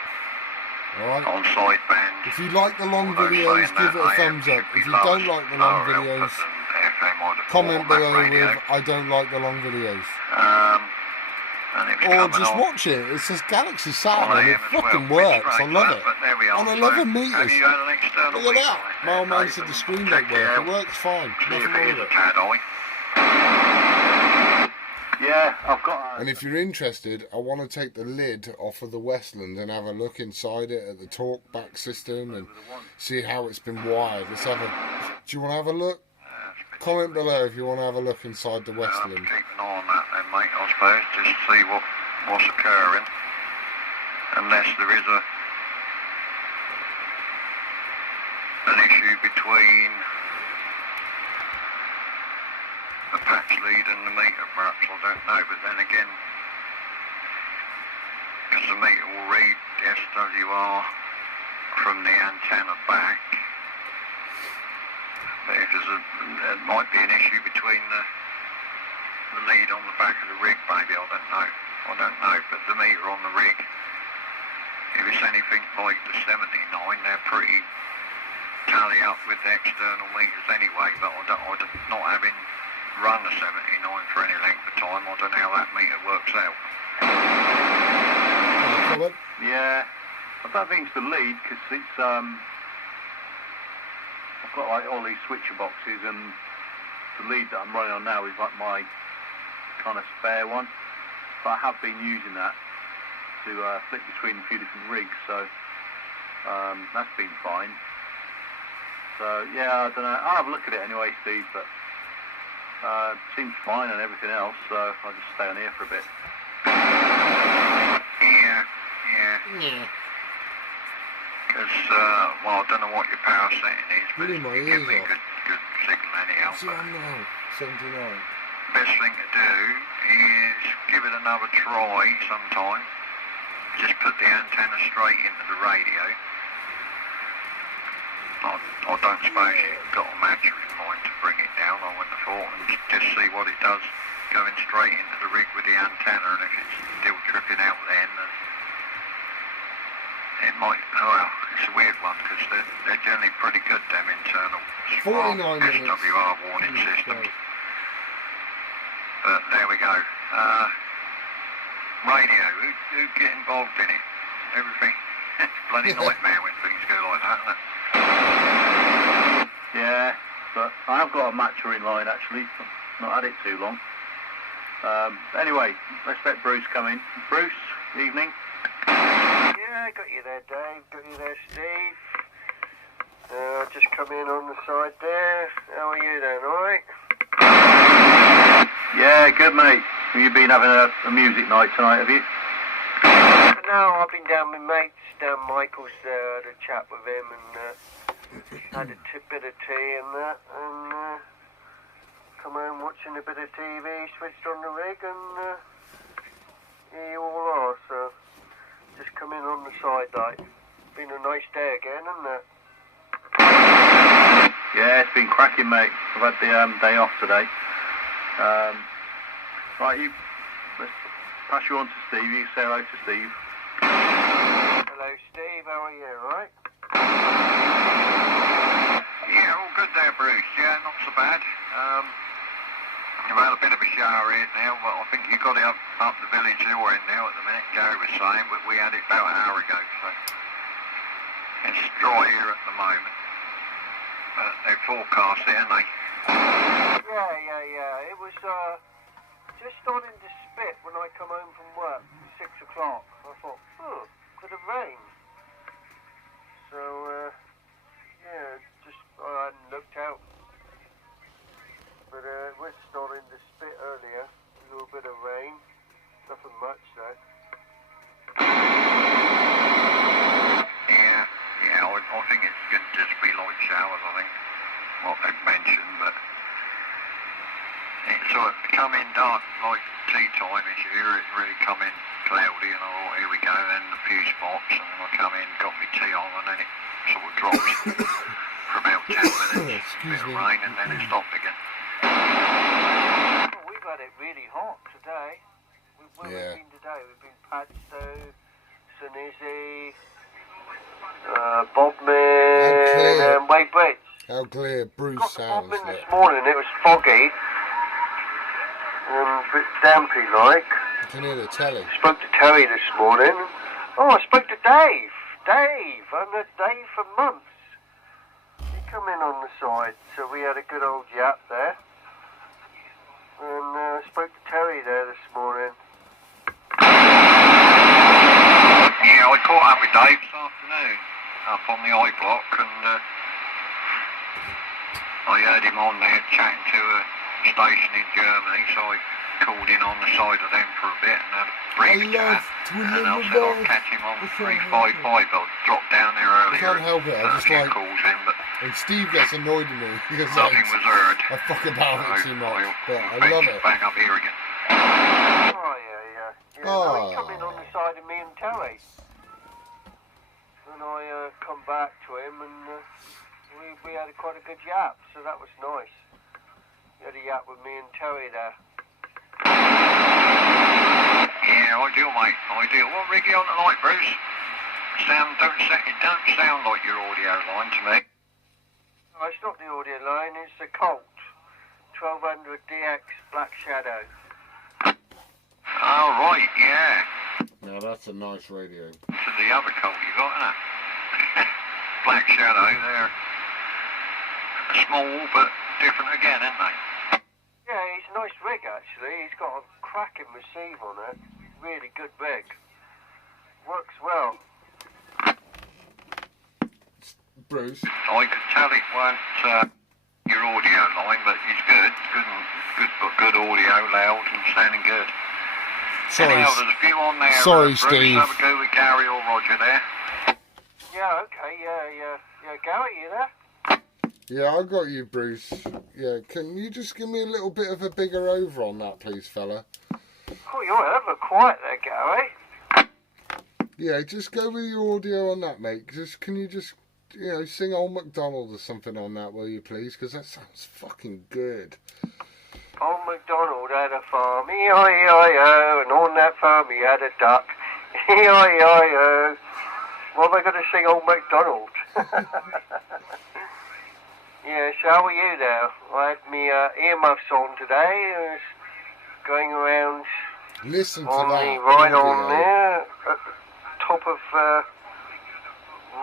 Alright? On sideband. If you like the long videos, give it a thumbs up. If you don't like the long videos, comment below with I don't like the long videos. Or just watch it. It says Galaxy Saturn. It fucking works. I love it. On 11 metres. Look at that. My old man said the screen don't work. It works fine. Nothing wrong with it. Yeah, I've got... And if you're interested, I want to take the lid off of the Westland and have a look inside it at the talkback system and see how it's been wired. Let's have a... Do you want to have a look? Comment below if you want to have a look inside the Westland. Keep an eye on that then, mate, I suppose, just to see what's occurring. Unless there is an issue between the patch lead and the meter, perhaps, I don't know, but then again, because the meter will read the SWR from the antenna back, but if there might be an issue between the lead on the back of the rig, maybe, I don't know, but the meter on the rig, if it's anything like the 79, they're pretty tally up with the external meters anyway, but not having run the 79 for any length of time, I don't know how that meter works out. Yeah, I don't think it's the lead, because it's, I've got like all these switcher boxes, and the lead that I'm running on now is like my kind of spare one, but I have been using that to flick between a few different rigs, so that's been fine. So yeah, I don't know, I'll have a look at it anyway, Steve, but seems fine and everything else, so I'll just stay on here for a bit. Yeah. Because, well, I don't know what your power setting is, but Really, my you give ears me off. good signal anyhow. See, I'm now 79. Best thing to do is give it another try sometime. Just put the antenna straight into the radio. I don't suppose you've got a matcher in mind to bring it down, I wouldn't have thought, and just see what it does going straight into the rig with the antenna, and if it's still tripping out then, it might, well, it's a weird one, because they're generally pretty good, them internal 49 minutes. SWR warning systems. But there we go. Radio, who get involved in it? Everything. It's a bloody nightmare when things go like that, isn't it? Yeah, but I have got a matcher in line actually. Not had it too long. Anyway, let's let Bruce come in. Bruce, evening. Yeah, got you there, Dave. Got you there, Steve. Just come in on the side there. How are you then, alright? Yeah, good mate. Have you been having a music night tonight, have you? No, I've been down with mates, down Michael's there, had a chat with him and had a bit of tea and that, and come home watching a bit of TV, switched on the rig, and here you all are, so just come in on the side like. Been a nice day again, isn't it? Yeah, it's been cracking, mate. I've had the day off today. Right, let's pass you on to Steve. You say hello to Steve. Hello, Steve. How are you? Alright? Yeah, all good there, Bruce. Yeah, not so bad. I've had a bit of a shower in now, but I think you got it up the village hill end now at the minute, Gary was saying, but we had it about an hour ago, so it's dry here at the moment. But they forecast it, haven't they? Yeah. It was just starting to spit when I come home from work, 6 o'clock. I thought, could have rained. So, yeah, I hadn't looked out. But it was starting to spit earlier. A little bit of rain. Nothing much though. Yeah, I think it's going to just be light showers, I think, what they've mentioned, but it sort of come in dark, like tea time, as you hear it really come in cloudy, and I thought, here we go, then a few spots, and then I come in, got my tea on, and then it sort of drops for about 10 minutes, a bit of rain, and then it stopped again. Well, we've had it really hot today. Where Yeah. we've been today, we've been Padstow, St Izzy, Bodmin, and Weybridge. How clear Bruce Got to sounds. Bodmin Look. this morning, it was foggy and a bit dampy like. You can hear the telly. Spoke to Terry this morning. Oh, I spoke to Dave. Dave, I haven't had Dave for months. He come in on the side, so we had a good old yap there. And I spoke to Terry there this morning. Yeah, I caught up with Dave this afternoon, up on the I block, and I heard him on there chatting to a station in Germany, so I called in on the side of them for a bit and had a brief chat, and I said I'd catch him on 355, I'll drop down there I earlier. can't help it, I just like... calls in, but And Steve gets annoyed with me because nothing was heard. I fuck about it too much, but I love it. Back up here again. Oh, yeah. Oh. No, he come in on the side of me and Terry. And I come back to him and we had quite a good yap, so that was nice. He had a yap with me and Terry there. Yeah, ideal, mate. Ideal. What rig you on tonight, Bruce? It don't sound like your audio line to me. No, it's not the audio line, it's the Colt 1200 DX Black Shadow. Oh, right, yeah. Now that's a nice radio. To the other Colt you got, isn't it? Black Shadow, they're small but different again, aren't they? Yeah, he's a nice rig actually. He's got a cracking receive on it. Really good rig. Works well. Bruce. I could tell it weren't your audio line, but it's good. Good audio, loud and sounding good. Sorry, Anyhow, there's a few on there. sorry, Bruce, Steve. have a go with Gary or Roger there. Yeah, okay, yeah. Gary, you there? Yeah, I got you, Bruce. Yeah, can you just give me a little bit of a bigger over on that, please, fella? Oh, you're ever quiet there, Gary. Yeah, just go with your audio on that, mate. Can you just sing Old MacDonald or something on that, will you please? Because that sounds fucking good. Old MacDonald had a farm, E-I-E-I-O, and on that farm he had a duck, E-I-E-I-O. Why am I going to sing Old MacDonald? Yeah, so how are you there? I had me earmuffs on today. I was going around Listen to on that. the ride audio. on there at the top of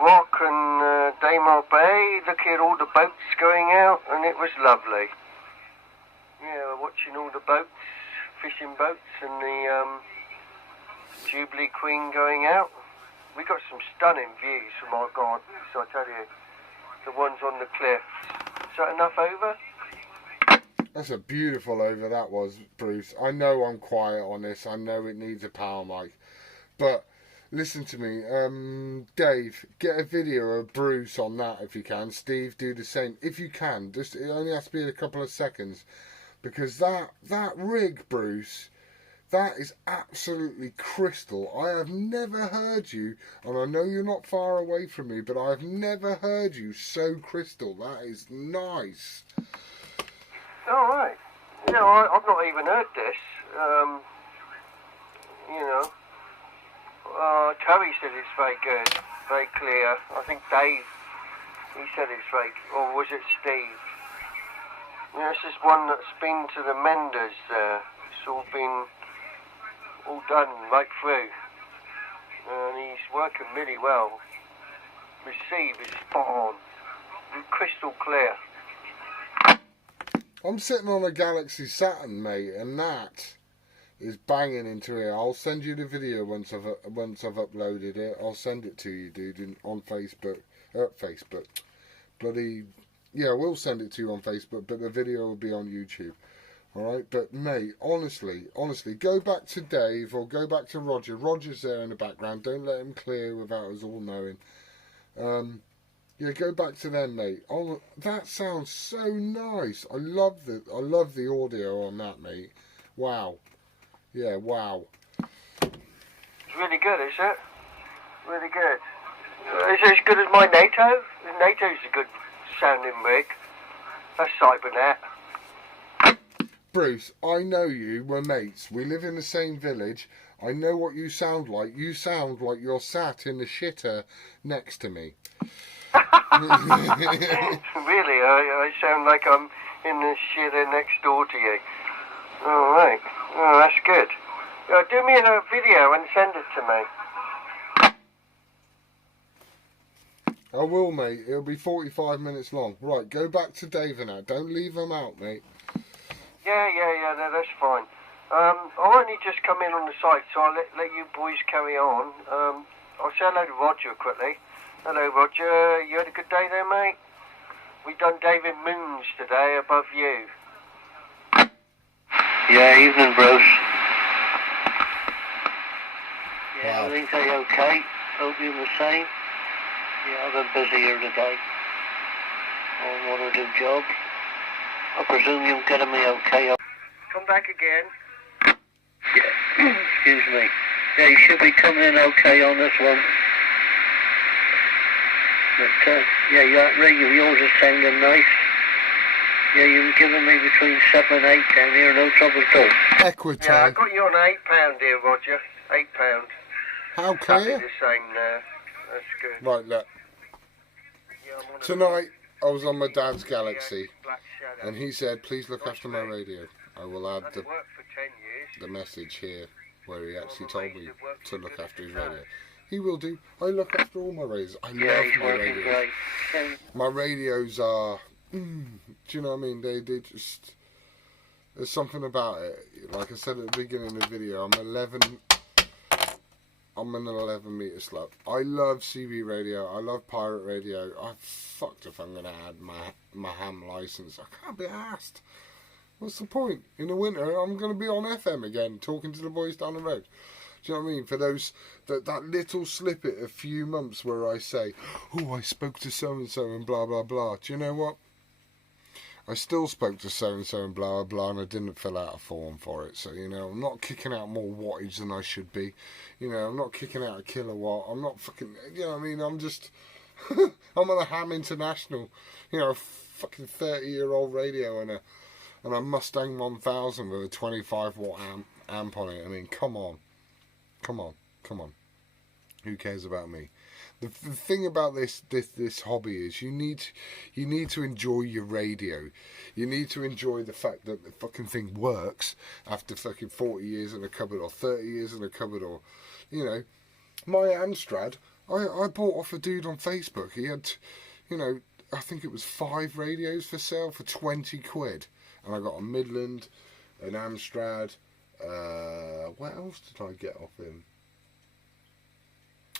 Rock and Daymar Bay, looking at all the boats going out, and it was lovely. Yeah, watching all the boats, fishing boats, and the Jubilee Queen going out. We got some stunning views from our garden, so I tell you, the ones on the cliffs. Is that enough over? That's a beautiful over that was, Bruce. I know I'm quiet on this. I know it needs a power mic. But listen to me. Dave, get a video of Bruce on that if you can. Steve, do the same. If you can. Just, it only has to be in a couple of seconds. Because that rig, Bruce, that is absolutely crystal. I have never heard you, and I know you're not far away from me, but I have never heard you so crystal. That is nice. All right. You know, I've not even heard this. You know, Terry said it's very good, very clear. I think Dave, he said it's very, or was it Steve? You know, this is one that's been to the menders there. It's all been all done right through, and he's working really well. Receive is spot on, crystal clear. I'm sitting on a Galaxy Saturn, mate, and that is banging into it. I'll send you the video once I've uploaded it. I'll send it to you, dude, on Facebook. Facebook. Bloody, yeah, we'll send it to you on Facebook, but the video will be on YouTube. Alright, but mate, honestly, go back to Dave or go back to Roger. Roger's there in the background. Don't let him clear without us all knowing. Yeah, go back to them, mate. Oh, that sounds so nice. I love the audio on that, mate. Wow. Yeah, wow. It's really good, is it? Really good. Is it as good as my NATO? NATO's a good sounding rig. That's Cybernet. Bruce, I know you. We're mates. We live in the same village. I know what you sound like. You sound like you're sat in the shitter next to me. Really? I sound like I'm in the shitter next door to you. All right. Oh, that's good. Do me a video and send it to me. I will, mate. It'll be 45 minutes long. Right, go back to Dave now. Don't leave them out, mate. Yeah, no, that's fine. I'll only just come in on the site, so I'll let you boys carry on. I'll say hello to Roger quickly. Hello, Roger. You had a good day there, mate? We done David Moons today above you. Yeah, evening, Bruce. Yeah, Wow. everything's okay. Hope you're the same. Yeah, I've been busy here today on one or two jobs. I presume you're getting me okay. Come back again. Yeah, excuse me. Yeah, you should be coming in okay on this one. But, yeah, that rig of yours is sounding nice. Yeah, you've given me between 7 and 8 down here, no trouble at all. Equity. Yeah, I got you on £8 here, Roger. £8. How Exactly clear? the same there. That's good. Right, look. Yeah, I'm on Tonight, I was on my dad's Galaxy, Black Shadow. and he said, please look after my radio. I will add I've the worked for 10 years. the message here where he actually told me to look after his radio. He will do. I look after all my radios. I Yeah, love he's my working radios. great. Yeah. My radios are, do you know what I mean? They just, there's something about it. Like I said at the beginning of the video, I'm an 11 meter slug. I love CB radio. I love pirate radio. I'm fucked if I'm going to add my ham license. I can't be asked. What's the point? In the winter, I'm going to be on FM again, talking to the boys down the road. Do you know what I mean? For those, that little snippet of few months where I say, oh, I spoke to so-and-so and blah, blah, blah. Do you know what? I still spoke to so-and-so and blah, blah, blah, and I didn't fill out a form for it. So, you know, I'm not kicking out more wattage than I should be. You know, I'm not kicking out a kilowatt. I'm not fucking, you know what I mean? I'm just I'm on a Ham International, you know, a fucking 30-year-old radio and a Mustang 1000 with a 25-watt amp on it. I mean, come on. Who cares about me? The thing about this hobby is you need to enjoy your radio. You need to enjoy the fact that the fucking thing works after fucking 40 years in a cupboard or 30 years in a cupboard, or, you know, my Amstrad, I bought off a dude on Facebook. He had, you know, I think it was 5 radios for sale for 20 quid. And I got a Midland, an Amstrad, what else did I get off him?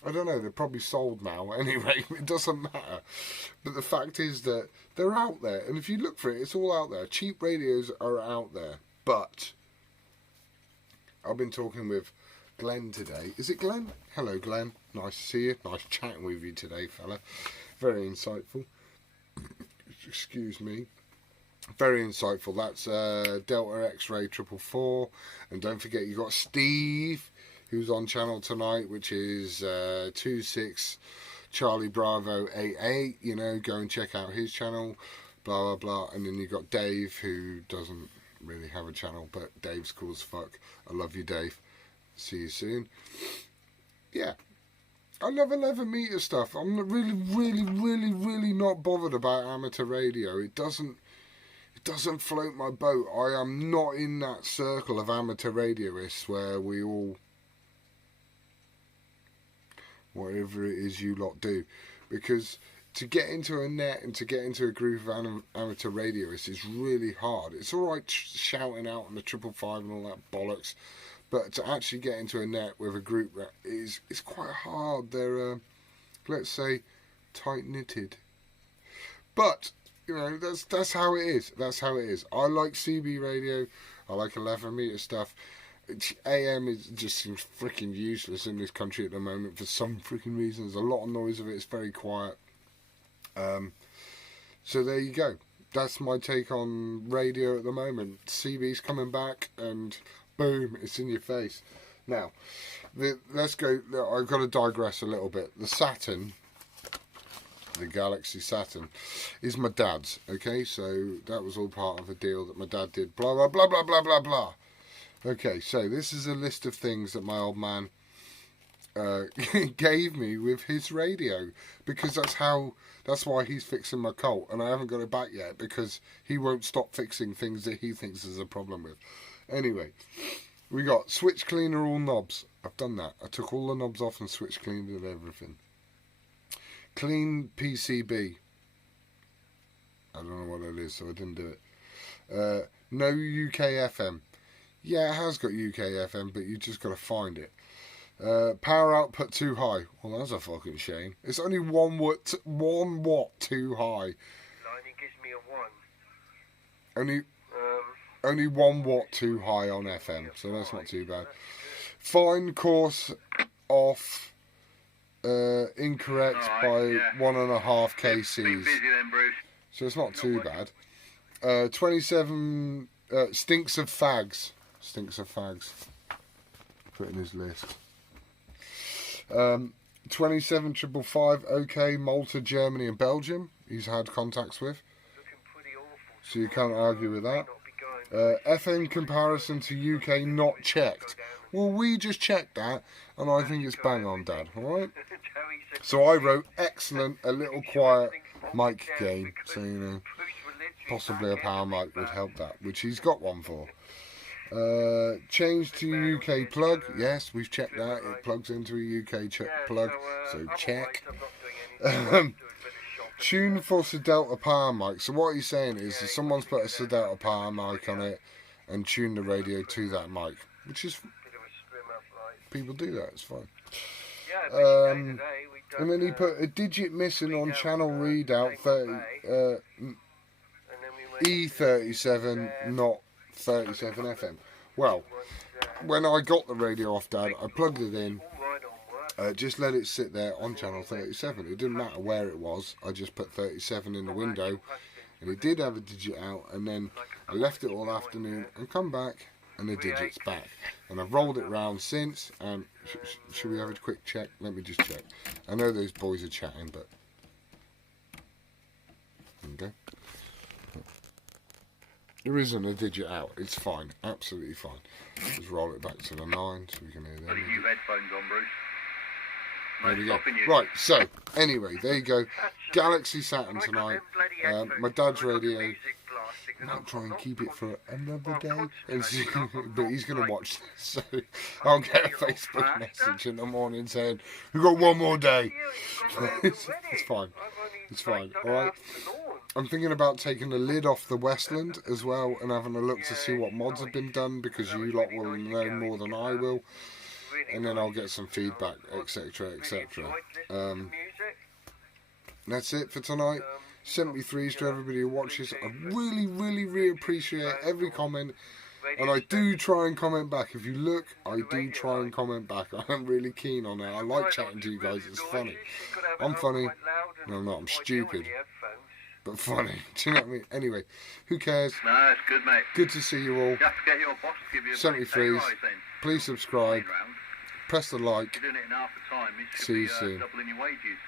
I don't know, they're probably sold now anyway, it doesn't matter. But the fact is that they're out there, and if you look for it, it's all out there. Cheap radios are out there. But I've been talking with Glenn today. Is it Glenn? Hello, Glenn. Nice to see you. Nice chatting with you today, fella. Very insightful. Excuse me. Very insightful. That's Delta X-Ray 444. And don't forget, you got Steve, who's on channel tonight, which is 26 Charlie Bravo 88. You know, go and check out his channel. Blah, blah, blah. And then you got Dave, who doesn't really have a channel, but Dave's cool as fuck. I love you, Dave. See you soon. Yeah. I love 11 meter stuff. I'm really not bothered about amateur radio. It doesn't float my boat. I am not in that circle of amateur radioists where we all, whatever it is you lot do, because to get into a net and to get into a group of amateur radioists is really hard. It's all right shouting out on the 555 and all that bollocks, but to actually get into a net with a group that is quite hard. They're let's say tight knitted, but you know, that's how it is. That's how it is. I like CB radio. I like 11 meter stuff. AM just seems freaking useless in this country at the moment for some freaking reason. There's a lot of noise of it. It's very quiet. So there you go. That's my take on radio at the moment. CB's coming back, and boom, it's in your face. Now, let's go. I've got to digress a little bit. The Saturn, the Galaxy Saturn, is my dad's. Okay, so that was all part of a deal that my dad did. Blah blah blah blah blah blah blah. Okay, so this is a list of things that my old man gave me with his radio, because that's why he's fixing my Colt, and I haven't got it back yet because he won't stop fixing things that he thinks there's a problem with. Anyway, we got switch cleaner all knobs. I've done that. I took all the knobs off and switch cleaned and everything. Clean PCB. I don't know what it is, so I didn't do it. No UK FM. Yeah, it has got UK FM, but you just got to find it. Power output too high. Well, that's a fucking shame. It's only 1 watt too high. Lightning gives me a 1. Only 1 watt too high on FM, so that's not too bad. Fine course off. Incorrect by 1.5 kcs. So it's not too bad. 27 stinks of fags. Stinks of fags. Put in his list. 27555, okay, Malta, Germany and Belgium he's had contacts with, so you can't argue with that. FM comparison to UK not checked. Well, we just checked that, and I think it's bang on, Dad, alright? So I wrote excellent, a little quiet mic gain, so you know, possibly a power mic would help that, which he's got one for. Change to UK plug. Yes, we've checked that. It plugs into a UK plug, so check. Tune for Delta power mic. So what he's saying is that someone's put a Delta power mic on it and tuned the radio to that mic, which is, people do that. It's fine. And then he put a digit missing on channel readout 30 E37, not 37 FM. Well, when I got the radio off Dad, I plugged it in, just let it sit there on channel 37. It didn't matter where it was, I just put 37 in the window, and it did have a digit out, and then I left it all afternoon and come back and the digit's back. And I've rolled it round since, and should we have a quick check? Let me just check. I know those boys are chatting, but Okay. There isn't a digit out. It's fine. Absolutely fine. Just roll it back to the 9 so we can hear Put them. your new headphones on, Bruce. There No we go. stopping you. Right, so, anyway, there you go. Galaxy Saturn tonight. My dad's radio. I might try and keep it for another day. And see, but he's going to watch this. So I'll get a Facebook message in the morning saying, we've got one more day. It's fine. It's fine. Alright. I'm thinking about taking the lid off the Westland as well and having a look to see what mods have been done, because you lot will know more than I will. And then I'll get some feedback, etc, etc. That's it for tonight. 73s to everybody who watches. I really, really, really appreciate every comment. And I do try and comment back. If you look, I do try and comment back. I'm really keen on it. I like chatting to you guys. It's funny. I'm funny. No, I'm not. I'm stupid. But funny. Do you know what I mean? Anyway, who cares? No, it's good, mate. Good to see you all. You have to get your boss to give you a 73s. Please subscribe. Press the like. You're doing it in half the time. You should See you be soon. doubling your wages.